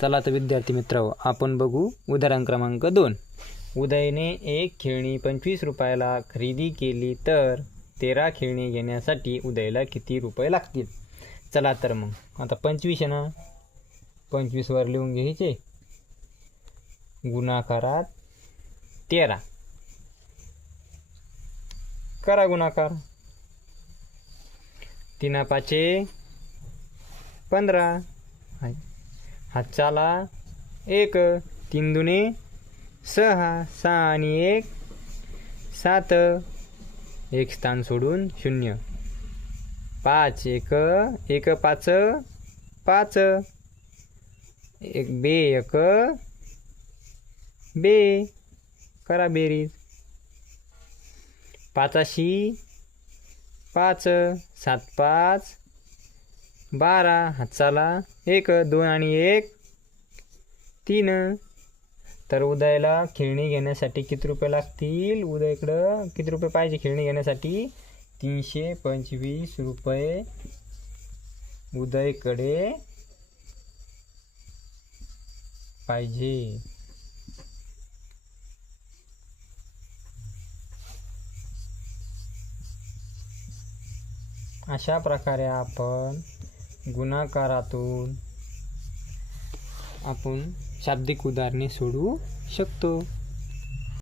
चला तर विद्यार्थी मित्र आपण बघू उदाहरण क्रमांक दोन. उदयने एक खेळणी पंचवीस रुपयाला खरेदी केली तर तेरा खेळणी घेण्यासाठी उदयला किती रुपये लागतील? चला तर मग आता पंचवीस आहे ना? पंचवीसवर लिहून घ्यायचे. गुणाकारात तेरा. करा गुणाकार. तीना पाचे पंधरा. हाय. हातचाला एक तीन दुने सहा सहा आणि एक सात एक स्थान सोडून शून्य. पाच एक एक पाच पाच. एक बे एक बे. करा बेरीज. पाचाशी पाच सात पाच. बारा हातचाला एक दोन आणि एक. तीन. तर उदयला खेळणी घेण्यासाठी किती रुपये लागतील? उदयकडं किती रुपये पाहिजे खेळणी घेण्यासाठी? तीनशे पंचवीस रुपये. उदयकडे पाहिजे. अशा प्रकारे आपण गुणाकारातून आपण शाब्दिक उदाहरणे सोडवू शकतो.